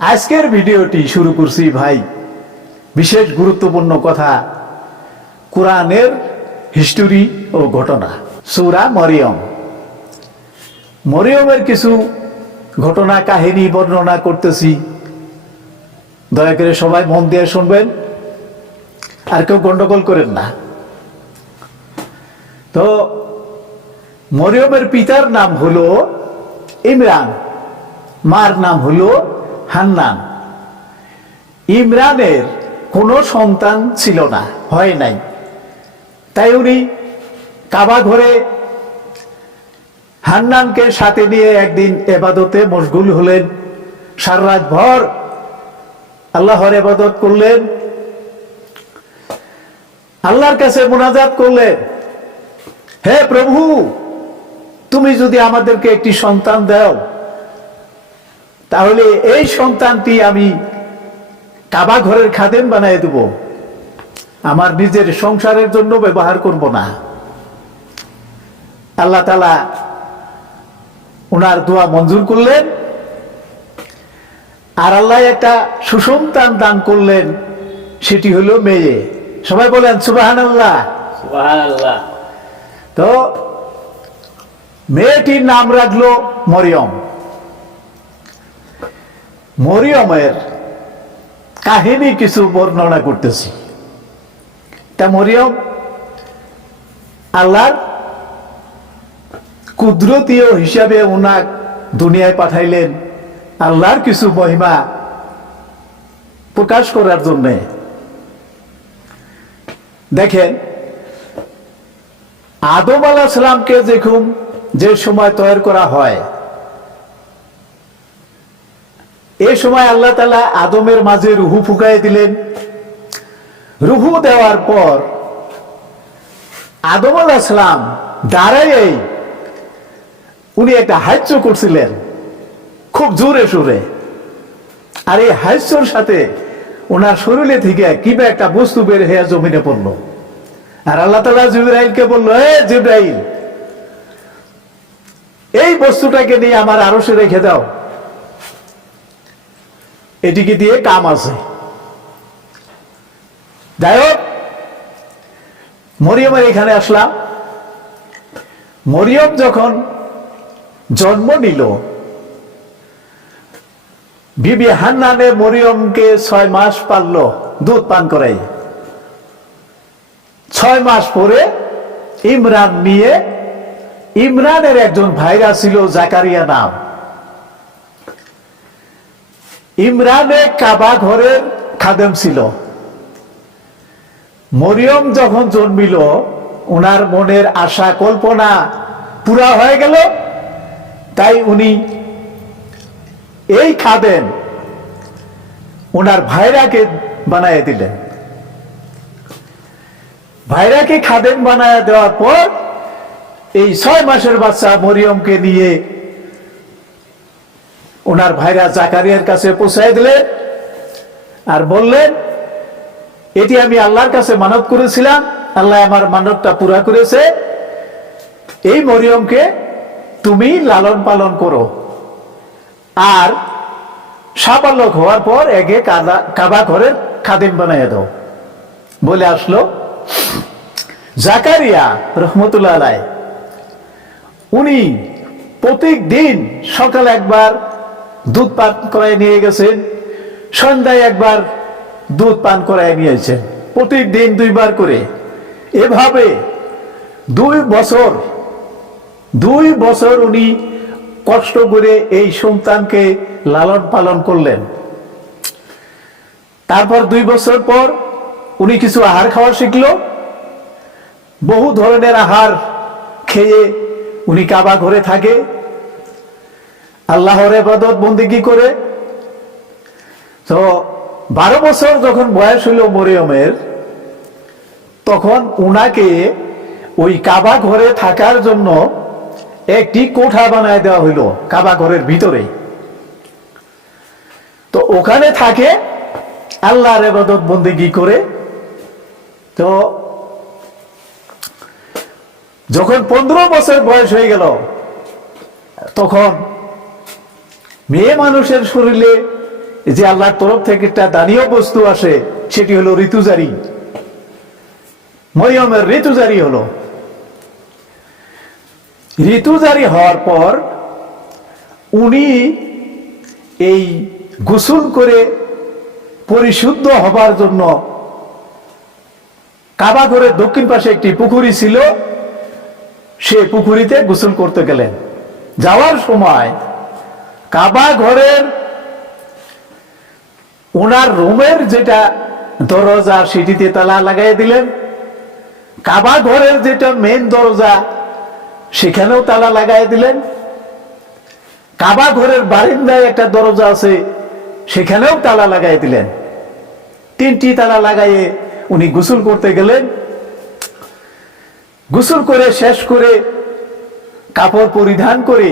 আজকের ভিডিওটি শুরু করছি ভাই বিশেষ গুরুত্বপূর্ণ কথা, কোরআনের হিস্টোরি ও ঘটনা। সূরা মরিয়ম, মরিয়মের কিছু ঘটনা কাহিনী বর্ণনা করতেছি। দয়া করে সবাই মন দিয়ে শুনবেন, আর কেউ গন্ডগোল করেন না। তো মরিয়মের পিতার নাম হলো ইমরান, মার নাম হলো হান্নান। ইমরানের কোনো সন্তান ছিল না, হয় নাই। তাই উনি কাবা ঘরে হান্নানকে সাথে নিয়ে একদিন এবাদতে মশগুল হলেন। সারা রাত ভর আল্লাহর ইবাদত করলেন, আল্লাহর কাছে মুনাজাত করলেন, হে প্রভু, তুমি যদি আমাদেরকে একটি সন্তান দাও, তাহলে এই সন্তানটি আমি কাবা ঘরের খাদেম বানিয়ে দেব, আমার নিজের সংসারের জন্য ব্যবহার করব না। আল্লাহ তাআলা ওনার দোয়া মঞ্জুর করলেন, আর আল্লাহ একটা সুসন্তান দান করলেন, সেটি হলো মেয়ে। সবাই বলেন সুবহানাল্লাহ। সুবহানাল্লাহ। তো মেয়েটির নাম রাখলো মরিয়ম। মরিয়মের কাহিনী কিছু বর্ণনা করতেছি। তা মরিয়ম আল্লাহর কুদরতীয় হিসাবে ওনার দুনিয়ায় পাঠাইলেন আল্লাহর কিছু মহিমা প্রকাশ করার জন্য। দেখেন, আদম আলাইহিস সালামকে যখন যে সময় তৈরি করা হয়, এই সময় আল্লাহ তাআলা আদমের মাঝে রুহু ফুঁকাই দিলেন। রুহু দেওয়ার পর আদম আলাইহিস সালাম দাঁড়ায় উনি একটা হাস্য করছিলেন খুব জোরে সুরে। আর এই হাস্যর সাথে ওনার শরীরে থেকে কিবা একটা বস্তু বের হয়ে জমিনে পড়লো। আর আল্লাহ তাআলা জিবরাইলকে বললো, হে জিবরাইল, এই বস্তুটাকে নিয়ে আমার আরশে রেখে দাও, এটিকে দিয়ে কাম আছে। যাই হোক, মরিয়মের এখানে আসলাম। মরিয়ম যখন জন্ম নিল, বিবি হান্নানে মরিয়মকে 6 মাস পাললো, দুধ পান করাই। 6 মাস পরে ইমরান নিয়ে, ইমরানের একজন ভাইরা ছিল জাকারিয়া নাম। ইমরানে কাবা ঘরের খাদেম ছিল। মরিয়ম যখন জন্মিল, ওনার মনের আশা কল্পনা পুরা হয়ে গেল। তাই উনি এই খাদেম ওনার ভাইরাকে বানায় দিলেন। ভাইরাকে খাদেম বানায় দেওয়ার পর এই 6 মাসের বাচ্চা মরিয়মকে নিয়ে ওনার ভাইরা জাকারিয়ার কাছে পৌঁছায় দিলেন আর বললেন, এটি আমি আল্লাহর কাছে মানত করেছিলাম, আল্লাহ আমার মানতটা পুরা করেছে। এই মরিয়মকে তুমি লালন পালন করো, আর সাবালক হওয়ার পর একে কাবা ঘরের খাদেম বানায় দাও বলে আসলো। জাকারিয়া রহমতুল্লাহ আলাইহি উনি প্রত্যেক দিন সকালে একবার দুধ পান করায় নিয়ে গেছেন, সন্ধ্যায় একবার দুধ পান করায় নিয়েছেন, প্রত্যেক দিন 2 বার করে। এভাবে 2 বছর উনি কষ্ট করে এই সন্তানকে লালন পালন করলেন। তারপর 2 বছর পর উনি কিছু আহার খাওয়া শিখলো। বহু ধরনের আহার খেয়ে উনি কাবা ঘরে থাকে, আল্লাহর ইবাদত বন্দেগী করে। তো 12 বছর যখন বয়স হইল মরিয়মের, তখন উনাকে ওই কাবা ঘরে থাকার জন্য একটি কোঠা বানায় দেওয়া হইল কাবা ঘরের ভিতরে। তো ওখানে থাকে, আল্লাহর ইবাদত বন্দেগী করে। তো যখন 15 বছর বয়স হয়ে গেল, তখন মেয়ে মানুষের শরীরে যে আল্লাহর তরফ থেকে একটা দানীয় বস্তু আসে, সেটি হলো ঋতুজারি। মরিয়মের ঋতুজারি হলো। ঋতুজারি হওয়ার পর উনি এই গোসল করে পরিশুদ্ধ হবার জন্য কাবা ঘরের দক্ষিণ পাশে একটি পুকুরি ছিল, সে পুকুরিতে গোসল করতে গেলেন। যাওয়ার সময় কাবা ঘরের ওনার রুমের যেটা দরজা সেটিতে তালা লাগাই দিলেন, কাবা ঘরের যেটা মেন দরজা সেখানেও তালা লাগাই দিলেন, কাবা ঘরের বারান্দায় একটা দরজা আছে সেখানেও তালা লাগাই দিলেন। তিনটি তালা লাগাইয়ে উনি গোসল করতে গেলেন। গোসল করে শেষ করে কাপড় পরিধান করে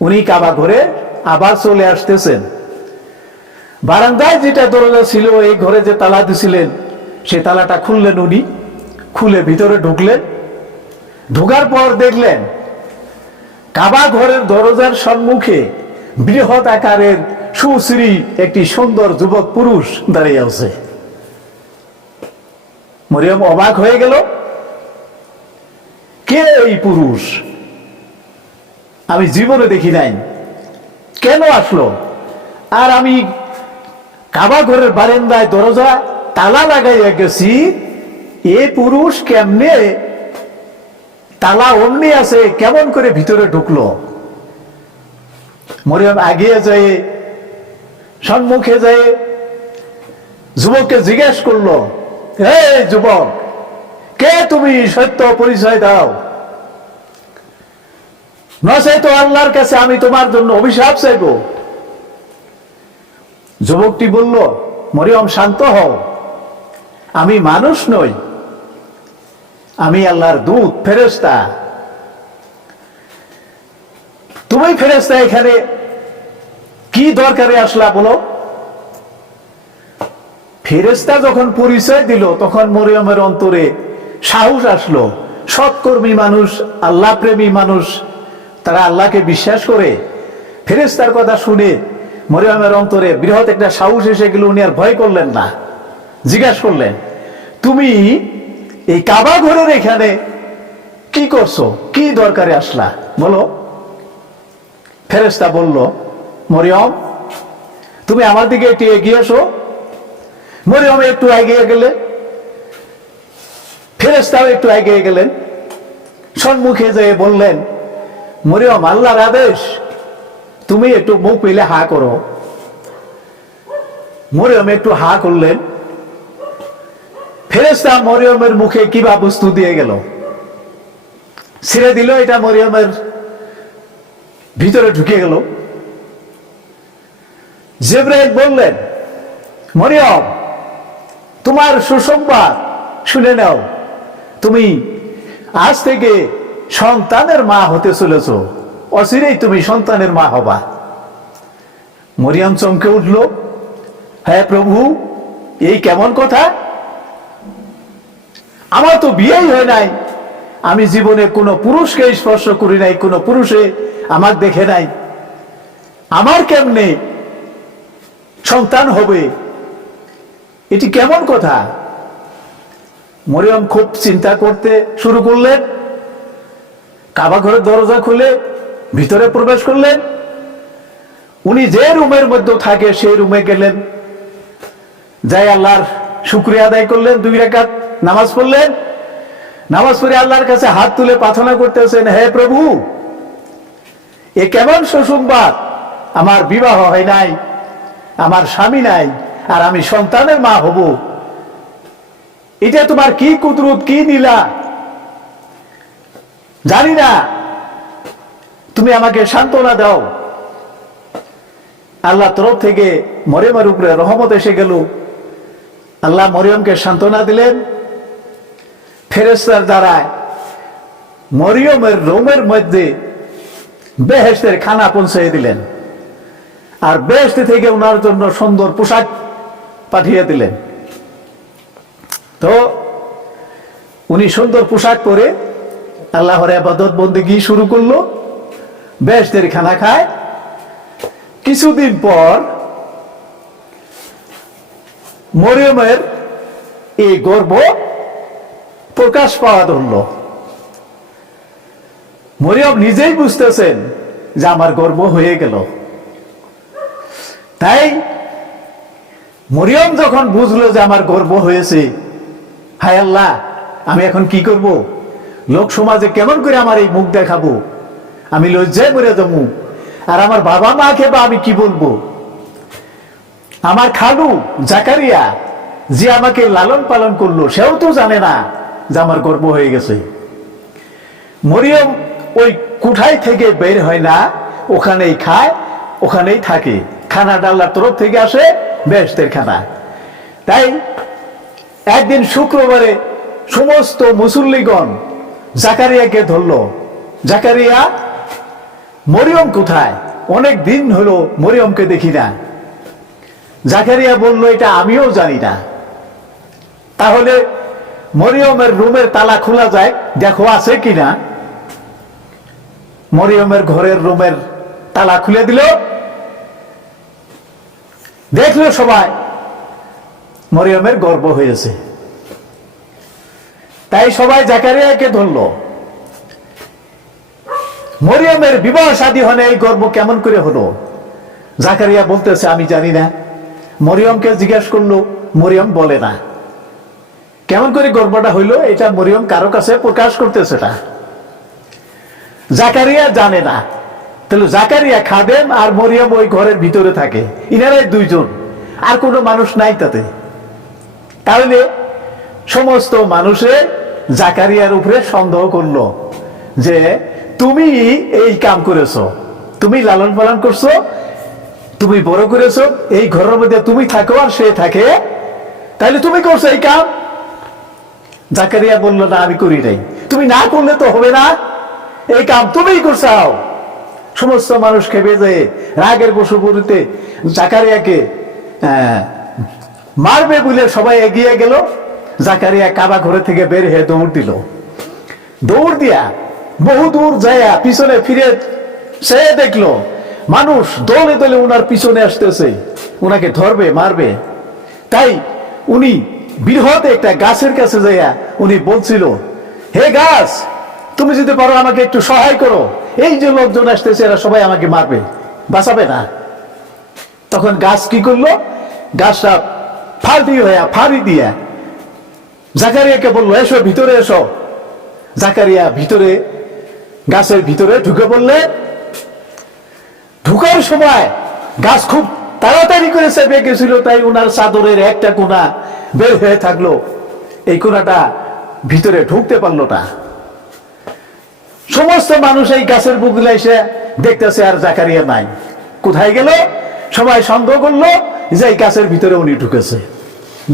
উনি কাবা ঘরে আবার চলে আসতেছেন। বারান্দায় যেটা দরজা ছিল, এই ঘরে যে তালা দিছিলেন সে তালাটা খুললেন উনি, খুলে ভিতরে ঢুকলেন। ঢোকার পর দেখলেন কাবা ঘরের দরজার সম্মুখে বৃহৎ আকারের সুশ্রী একটি সুন্দর যুবক পুরুষ দাঁড়িয়ে আছে। মরিয়ম অবাক হয়ে গেল, কে এই পুরুষ? আমি জীবনে দেখি নাই, কেন আসলো? আর আমি কাবা ঘরের বারান্দায় দরজা তালা লাগাইয়া গেছি, এ পুরুষ কেমনে তালা অমনি আছে, কেমন করে ভিতরে ঢুকলো? মরিয়ম আগিয়ে যায়, সম্মুখে যায় যুবককে জিজ্ঞেস করলো, হে যুবক, কে তুমি? সত্য পরিচয় দাও, নচেত আল্লাহর কাছে আমি তোমার জন্য অভিশাপ চাইব। যুবকটি বলল, মরিয়ম শান্ত হও, আমি মানুষ নই, আমি আল্লাহর দূত, ফেরেশতা। তুমি ফেরেশতা, এখানে কি দরকারে আসলা বলো? ফেরেশতা যখন পরিচয় দিল তখন মরিয়মের অন্তরে সাহস আসলো। সৎকর্মী মানুষ, আল্লাহ প্রেমী মানুষ, তারা আল্লাহকে বিশ্বাস করে। ফেরেশতার কথা শুনে মরিয়মের অন্তরে বৃহৎ একটা সাহস এসে গেল। উনি আর ভয় করলেন না, জিজ্ঞাসা করলেন, তুমি এই কাবা ঘরের এখানে কি করছো, কি দরকারে আসলা বলো? ফেরেশতা বলল, মরিয়ম তুমি আমার দিকে একটু এগিয়ে এসো। মরিয়ম একটু এগিয়ে গেলে, ফেরেশতাও একটু এগিয়ে গেলেন। সম্মুখে যেয়ে বললেন, মরিয়ম আল্লাহর আদেশ, তুমি একটু মুখ পেলে হা করো। মরিয়ম একটু হা করলেন। ফেরেশতা মরিয়মের মুখে কিবা বস্তু দিয়ে গেল, ছেড়ে দিল, এটা মরিয়মের ভিতরে ঢুকে গেল। জিবরাইল বললেন, মরিয়ম তোমার সুসংবাদ শুনে নাও, তুমি আজ থেকে সন্তানের মা হতে চলেছ, অচিরেই তুমি সন্তানের মা হবা। মরিয়ম চমকে উঠল, হ্যাঁ প্রভু, এই কেমন কথা? আমার তো বিয়েই হয় নাই, আমি জীবনে কোনো পুরুষকে স্পর্শ করি নাই, কোনো পুরুষে আমার দেখে নাই, আমার কেমনে সন্তান হবে? এটি কেমন কথা? মরিয়ম খুব চিন্তা করতে শুরু করলেন। কাবা ঘরের দরজা খুলে ভিতরে প্রবেশ করলেন। উনি যে রুমের মধ্যে থাকে সেই রুমে গেলেন, যাই আল্লাহর শুকরিয়া আদায় করলেন, 2 রাকাত নামাজ পড়লেন। নামাজ পড়ে আল্লাহর কাছে হাত তুলে প্রার্থনা করতেছেন, হে প্রভু, এ কেমন সুসংবাদ, আমার বিবাহ হয় নাই, আমার স্বামী নাই, আর আমি সন্তানের মা হব, এটা তোমার কি কুদরত, কি নীলা, জানি না, তুমি আমাকে সান্ত্বনা দাও। আল্লাহ তরফ থেকে মরিয়মের উপরে রহমত এসে গেল। আল্লাহ মরিয়মকে সান্ত্বনা দিলেন। ফেরেশতার দ্বারা মরিয়মের রুমের মধ্যে বেহেশতের খানা পৌঁছে দিলেন, আর বেহেশত থেকে ওনার জন্য সুন্দর পোশাক পাঠিয়ে দিলেন। তো উনি সুন্দর পোশাক পরে আল্লাহর ইবাদত বন্দেগী শুরু করলো, বেহেশতের খানা খায়। কিছুদিন পর মরিয়মের এই গর্ব প্রকাশ পাওয়া ধরল। মরিয়ম নিজেই বুঝতেছেন যে আমার গর্ব হয়ে গেল। তাই মরিয়ম যখন বুঝলো যে আমার গর্ব হয়েছে, হায় আল্লাহ, আমি এখন কি করব? লোক সমাজে কেমন করে আমার এই মুখ দেখাবো? আমি লজ্জায় মরে যাবো। আর আমার বাবা মাকে বা আমি কি বলবো? আমার খালু জাকারিয়া যে আমাকে লালন পালন করলো, সেও তো জানে না যে আমার গর্ব হয়ে গেছে। মরিয়ম ওই কুঠাই থেকে বের হয় না, ওখানেই খায়, ওখানেই থাকে। খানাটা আল্লাহর তরফ থেকে আসে, বেহেশতের খানা। তাই একদিন শুক্রবারে সমস্ত মুসল্লিগণ জাকারিয়াকে ধরল। জাকারিয়া, মরিয়ম কোথায়? অনেক দিন হলো মরিয়মকে দেখি না। জাকারিয়া বলল, এটা আমিও জানি না। তাহলে মরিয়মের রুমের তালা খোলা যায়, দেখো আছে কিনা। মরিয়মের ঘরের রুমের তালা খুলে দিল। দেখলো সবাই মরিয়মের গর্ব হয়েছে। তাই সবাই জাকারিয়াকে ধরল। মরিয়মের বিবাহ শাদী হনে এই গর্ব কেমন করে হলো? জাকারিয়া বলতেছে, আমি জানি না। মরিয়মকে জিজ্ঞেস করলো, মরিয়ম বলে না। কেমন করে গর্বটা হইলো এটা মরিয়ম কারো কাছে প্রকাশ করতেছে না। জাকারিয়া জানে না। তাহলে জাকারিয়া খাদেম আর মরিয়ম ওই ঘরের ভিতরে থাকে, ইনারাই দুইজন, আর কোনো মানুষ নাই তাতে। তাহলে সমস্ত মানুষে জাকারিয়ার উপরে সন্দেহ করলো যে তুমি এই কাম করেছো, তুমি লালন পালন করছো, তুমি বড় করেছো, এই ঘরের মধ্যে তুমি থাকো আর সে থাকে, তাহলে তুমি করছো এই কাম। জাকারিয়া বলল, না, আমি করি নাই। তুমি না করলে তো হবে না, এই কাম তুমিই করছাও। সমস্ত মানুষ খেপে যায়, রাগের বশবর্তীতে জাকারিয়াকে মারবে বলে সবাই এগিয়ে গেল। জাকারিয়া কাবা ঘরে থেকে বের হয়ে দৌড় দিল। দৌড় দিয়া বহু দূর যায়, পিছনে ফিরে সে দেখলো মানুষ দলে দলে উনার পিছনে আসতেছে, উনাকে ধরবে, মারবে। তাই উনি বৃহৎ একটা গাছের কাছে যাইয়া উনি বলছিল, হে গাছ, তুমি যদি পারো আমাকে একটু সহায় করো, এই যে লোকজন আসতেছে এরা সবাই আমাকে মারবে, বাঁচাবে না। তখন গাছ কি করলো? গাছটা ফাড়ি দিয়া জাকারিয়াকে বললো, এসো ভিতরে এসো। জাকারিয়া ভিতরে, গাছের ভিতরে ঢুকে পড়লে, ঢুকার সময় গাছ খুব তাড়াতাড়ি করে চেপে গেছিল, তাই উনার চাদরের একটা কোনা বের হয়ে থাকলো, এই কোনাটা ভিতরে ঢুকতে পারলো না। সমস্ত মানুষ এই গাছের বুকলে এসে দেখতেছে আর জাকারিয়া নাই, কোথায় গেল? সবাই সন্দেহ করলো যে এই গাছের ভিতরে উনি ঢুকেছে।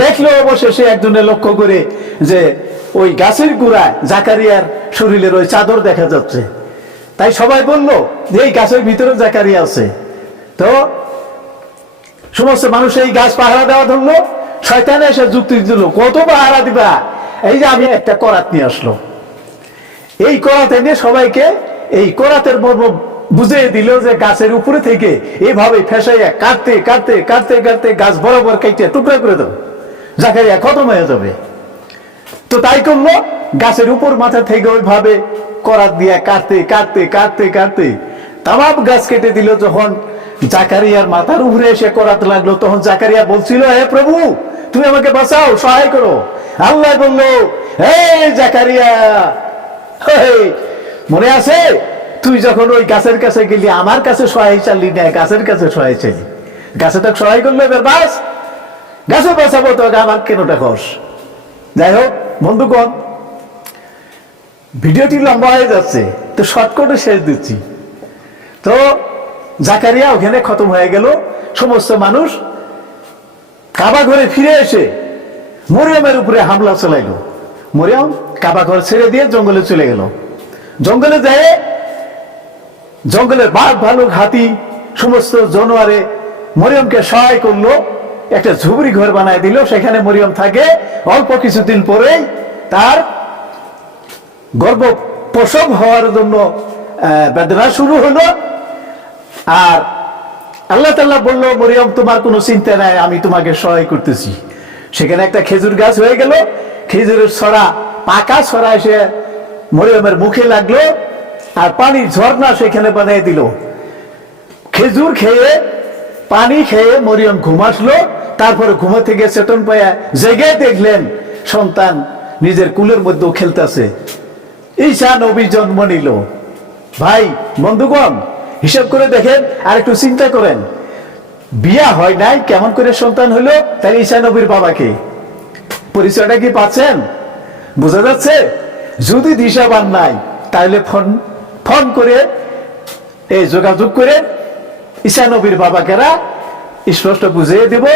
দেখলো অবশেষে একজনে লক্ষ্য করে যে ওই গাছের গোড়ায় জাকারিয়ার শরীরের ওই চাদর দেখা যাচ্ছে। তাই সবাই বলল যে এই গাছের ভিতরে জাকারিয়া আছে। তো সমস্ত মানুষ এই গাছ পাহারা দেওয়া ধরলো। শয়তান এসে যুক্তি দিল, কত পাহারা দিবা? এই যে আমি একটা করাত নিয়ে আসলো, এই করাত এনে সবাইকে এই করাতের মর্ম বুঝিয়ে দিল যে গাছের উপরে থেকে এইভাবে ফেসাইয়া কাটতে কাটতে কাটতে কাটতে গাছ বরাবর কেটে টুকরা করে দেবো, জাকারিয়া খতম হয়ে যাবে। তো তাই করলো, গাছের উপর মাথা থেকে ওইভাবে করাত দিয়ে কাটতে কাটতে কাটতে কাটতে তামাম গাছ কেটে দিল। যখন জাকারিয়ার মাথার উপরে এসে করাত লাগলো, তখন জাকারিয়া বলছিল, হে প্রভু, তুমি আমাকে বাঁচাও, সহায় করো। আল্লাহ বললো, হে জাকারিয়া, মনে আছে তুই যখন ওই গাছের কাছে গেলি, আমার কাছে সহায় চাইলি না, গাছের কাছে সহায় চাইলি। গাছে তো সহায় করলো, এবার বাস গাছে বাঁচাবো, তো আমার কেনটা খস। যাই হোক বন্ধুগণ, ভিডিওটি লম্বা হয়ে যাচ্ছে, তো শর্টকাটে শেষ দিচ্ছি। তো জাকারিয়া ওখানে খতম হয়ে গেল। সমস্ত মানুষ কাবা ঘরে ফিরে এসে মরিয়মের উপরে হামলা চালাইল। মরিয়ম কাবা ঘর ছেড়ে দিয়ে জঙ্গলে চলে গেল। জঙ্গলে যায়, জঙ্গলের বাঘ ভালুক হাতি সমস্ত জানোয়ারে মরিয়মকে সহায় করলো, একটা ঝুপড়ি ঘর বানায় দিল, সেখানে মরিয়ম থাকে। অল্প কিছুদিন পরেই তার গর্ভ প্রসব হওয়ার জন্য বেদনা শুরু হলো। আর আল্লাহ তাআলা বলল, মরিয়ম তোমার কোনো চিন্তা নাই, আমি তোমাকে সহায় করতেছি। সেখানে একটা খেজুর গাছ হয়ে গেল, খেজুরের ছড়া, পাকা ছড়া এসে মরিয়মের মুখে লাগলো, আর পানির ঝর্ণা সেখানে বানিয়ে দিল। খেজুর খেয়ে, পানি খেয়ে মরিয়ম ঘুম আসলো। তারপরে ঘুমো থেকে চেতন পায়া জেগে দেখলেন সন্তান নিজের কুলের মধ্যেও খেলতেছে। ঈসা নবী জন্ম নিল। ভাই বন্ধুগণ, হিসাব করে দেখেন, আর একটু চিন্তা করেন, বিয়া হয় নাই, কেমন করে সন্তান হলো? তাহলে ঈসা নবীর বাবাকে পরিচয়টা কি পাচ্ছেন? বোঝা যাচ্ছে? যদি দিশা পান নাই তাহলে ফোন করে এই যোগাযোগ করে ঈসা নবীর বাবাকেরা স্পষ্ট বুঝিয়ে দেব।